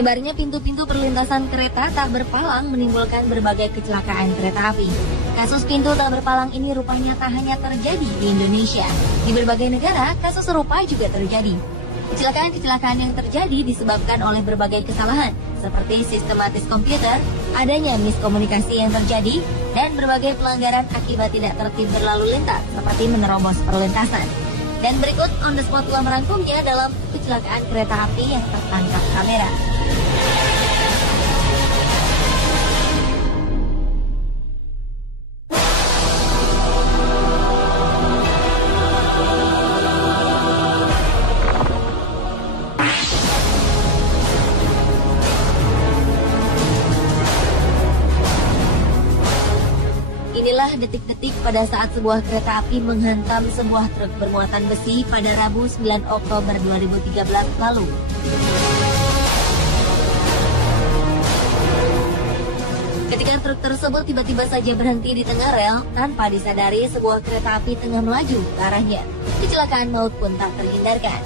Menyebarnya pintu-pintu perlintasan kereta tak berpalang menimbulkan berbagai kecelakaan kereta api. Kasus pintu tak berpalang ini rupanya tak hanya terjadi di Indonesia. Di berbagai negara, kasus serupa juga terjadi. Kecelakaan-kecelakaan yang terjadi disebabkan oleh berbagai kesalahan, seperti sistematis komputer, adanya miskomunikasi yang terjadi, dan berbagai pelanggaran akibat tidak tertib berlalu lintas, seperti menerobos perlintasan. Dan berikut on the spot telah merangkumnya dalam kecelakaan kereta api yang tertangkap kamera. Inilah detik-detik pada saat sebuah kereta api menghantam sebuah truk bermuatan besi pada Rabu 9 Oktober 2013 lalu. Ketika truk tersebut tiba-tiba saja berhenti di tengah rel tanpa disadari sebuah kereta api tengah melaju ke arahnya. Kecelakaan maut pun tak terhindarkan.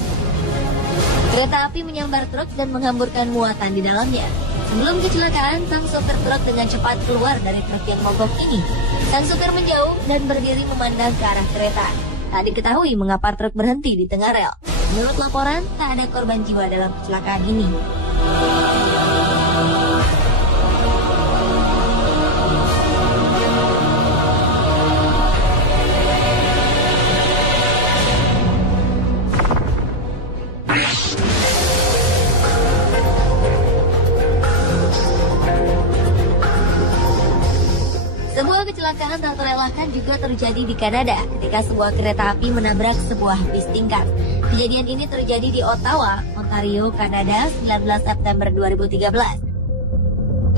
Kereta api menyambar truk dan menghamburkan muatan di dalamnya. Sebelum kecelakaan, sang sopir truk dengan cepat keluar dari truk yang mogok ini. Sang sopir menjauh dan berdiri memandang ke arah kereta. Tak diketahui mengapa truk berhenti di tengah rel. Menurut laporan, tak ada korban jiwa dalam kecelakaan ini. Sebuah kecelakaan tak terelakkan juga terjadi di Kanada ketika sebuah kereta api menabrak sebuah bis tingkat. Kejadian ini terjadi di Ottawa, Ontario, Kanada, 19 September 2013.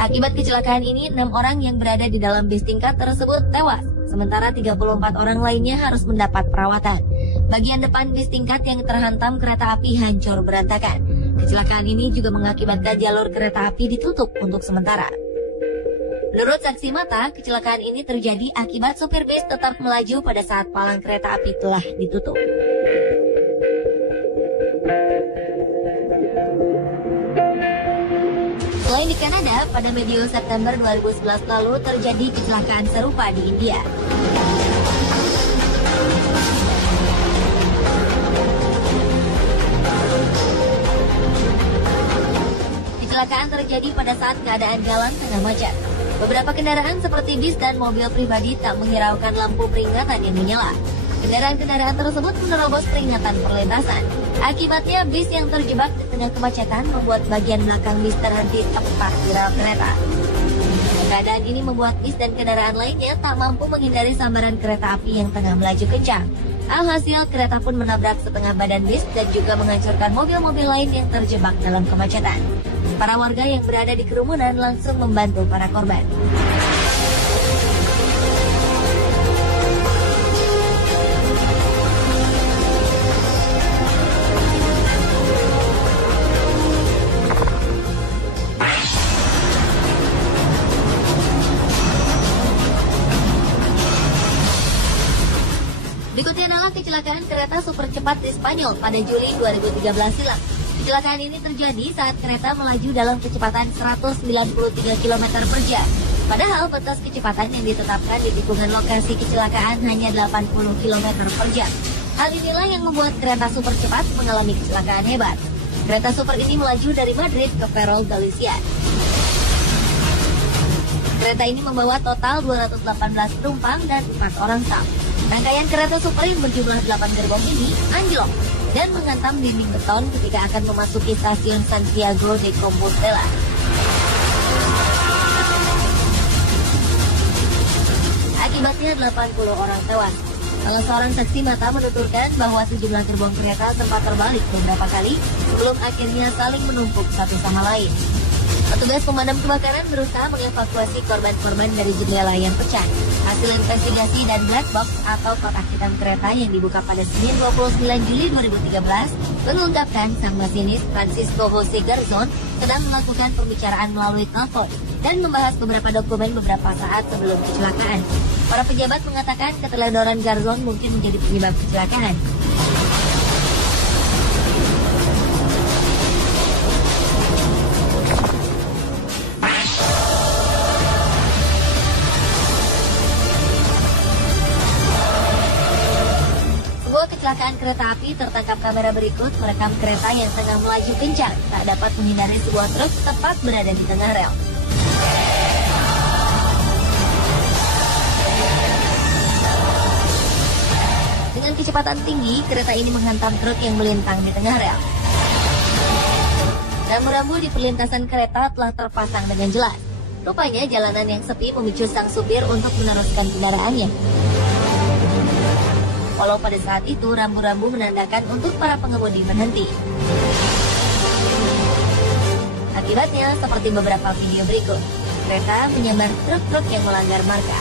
Akibat kecelakaan ini, 6 orang yang berada di dalam bis tingkat tersebut tewas, sementara 34 orang lainnya harus mendapat perawatan. Bagian depan bis tingkat yang terhantam kereta api hancur berantakan. Kecelakaan ini juga mengakibatkan jalur kereta api ditutup untuk sementara. Menurut saksi mata, kecelakaan ini terjadi akibat sopir bis tetap melaju pada saat palang kereta api telah ditutup. Selain di Kanada, pada medio September 2011 lalu terjadi kecelakaan serupa di India. Kecelakaan terjadi pada saat keadaan jalan tengah macet. Beberapa kendaraan seperti bis dan mobil pribadi tak menghiraukan lampu peringatan yang menyala. Kendaraan-kendaraan tersebut menerobos peringatan perlintasan. Akibatnya bis yang terjebak di tengah kemacetan membuat bagian belakang bis terhenti tepat di rel kereta. Keadaan ini membuat bis dan kendaraan lainnya tak mampu menghindari sambaran kereta api yang tengah melaju kencang. Alhasil kereta pun menabrak setengah badan bis dan juga menghancurkan mobil-mobil lain yang terjebak dalam kemacetan. Para warga yang berada di kerumunan langsung membantu para korban. Berikutnya adalah kecelakaan kereta super cepat di Spanyol pada Juli 2013 silam. Kecelakaan ini terjadi saat kereta melaju dalam kecepatan 193 km per jam. Padahal batas kecepatan yang ditetapkan di tikungan lokasi kecelakaan hanya 80 km per jam. Hal inilah yang membuat kereta super cepat mengalami kecelakaan hebat. Kereta super ini melaju dari Madrid ke Ferrol, Galicia. Kereta ini membawa total 218 penumpang dan 4 orang staf. Rangkaian kereta super yang berjumlah 8 gerbong ini anjlok dan menghantam dinding beton ketika akan memasuki stasiun Santiago de Compostela. Akibatnya 80 orang tewas. Salah seorang saksi mata menuturkan bahwa sejumlah gerbong kereta sempat terbalik beberapa kali sebelum akhirnya saling menumpuk satu sama lain. Petugas pemadam kebakaran berusaha mengevakuasi korban-korban dari jendela yang pecah. Hasil investigasi dan black box atau kotak hitam kereta yang dibuka pada Senin 29 Juli 2013 mengungkapkan sang masinis Francisco Jose Garzon sedang melakukan pembicaraan melalui telepon dan membahas beberapa dokumen beberapa saat sebelum kecelakaan. Para pejabat mengatakan keteledoran Garzon mungkin menjadi penyebab kecelakaan. kecelakaan kereta api tertangkap kamera berikut merekam kereta yang tengah melaju kencang tak dapat menghindari sebuah truk tepat berada di tengah rel. Dengan kecepatan tinggi, kereta ini menghantam truk yang melintang di tengah rel. Rambu-rambu di perlintasan kereta telah terpasang dengan jelas. Rupanya jalanan yang sepi memicu sang supir untuk meneruskan kendaraannya. Walau pada saat itu rambu-rambu menandakan untuk para pengemudi berhenti. Akibatnya, seperti beberapa video berikut, kereta menyambar truk-truk yang melanggar marka.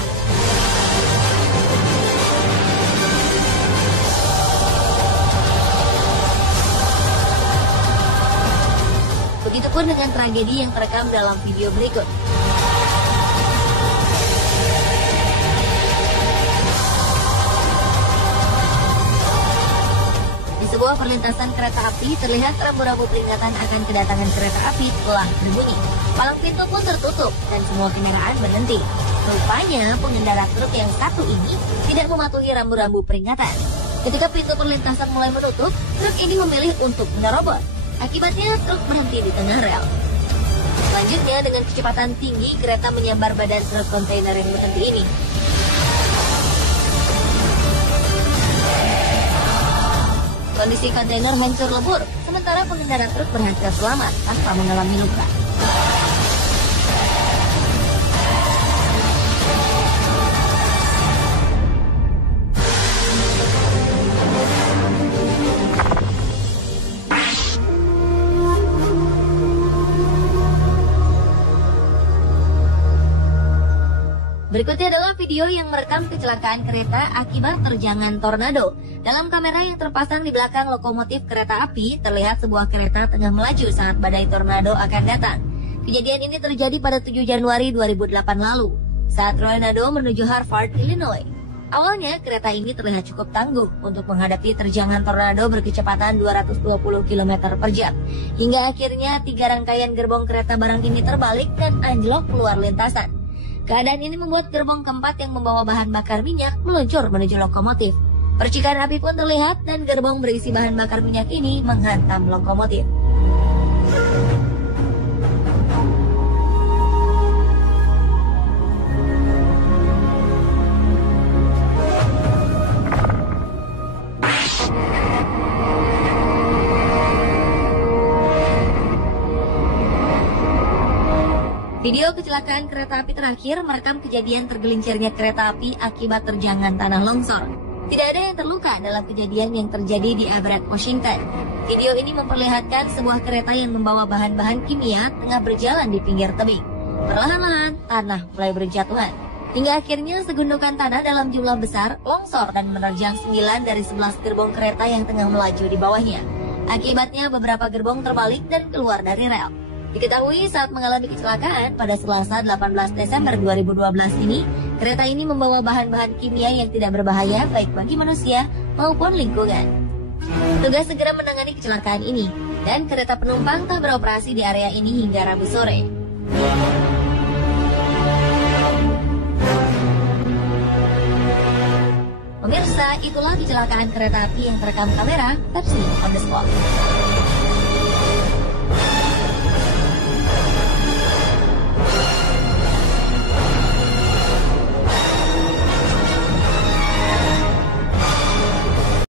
Begitupun dengan tragedi yang terekam dalam video berikut. Di sebuah perlintasan kereta api, terlihat rambu-rambu peringatan akan kedatangan kereta api telah berbunyi. Palang pintu pun tertutup dan semua kendaraan berhenti. Rupanya pengendara truk yang satu ini tidak mematuhi rambu-rambu peringatan. Ketika pintu perlintasan mulai menutup, truk ini memilih untuk menerobos. Akibatnya truk berhenti di tengah rel. Selanjutnya dengan kecepatan tinggi kereta menyambar badan truk kontainer yang berhenti ini. Kondisi kontainer hancur lebur, sementara pengendara truk berhasil selamat tanpa mengalami luka. Berikutnya adalah video yang merekam kecelakaan kereta akibat terjangan tornado. Dalam kamera yang terpasang di belakang lokomotif kereta api, terlihat sebuah kereta tengah melaju saat badai tornado akan datang. Kejadian ini terjadi pada 7 Januari 2008 lalu, saat tornado menuju Hartford, Illinois. Awalnya, kereta ini terlihat cukup tangguh untuk menghadapi terjangan tornado berkecepatan 220 km per jam. Hingga akhirnya 3 rangkaian gerbong kereta barang ini terbalik dan anjlok keluar lintasan. Keadaan ini membuat gerbong keempat yang membawa bahan bakar minyak meluncur menuju lokomotif. Percikan api pun terlihat dan gerbong berisi bahan bakar minyak ini menghantam lokomotif. Video kecelakaan kereta api terakhir merekam kejadian tergelincirnya kereta api akibat terjangan tanah longsor. Tidak ada yang terluka dalam kejadian yang terjadi di Everett, Washington. Video ini memperlihatkan sebuah kereta yang membawa bahan-bahan kimia tengah berjalan di pinggir tebing. Perlahan-lahan, tanah mulai berjatuhan. Hingga akhirnya segundukan tanah dalam jumlah besar longsor dan menerjang 9 dari 11 gerbong kereta yang tengah melaju di bawahnya. Akibatnya beberapa gerbong terbalik dan keluar dari rel. Diketahui saat mengalami kecelakaan pada Selasa 18 Desember 2012 ini, kereta ini membawa bahan-bahan kimia yang tidak berbahaya baik bagi manusia maupun lingkungan. Tugas segera menangani kecelakaan ini, dan kereta penumpang tak beroperasi di area ini hingga Rabu sore. Pemirsa, itulah kecelakaan kereta api yang terekam kamera versi on the spot.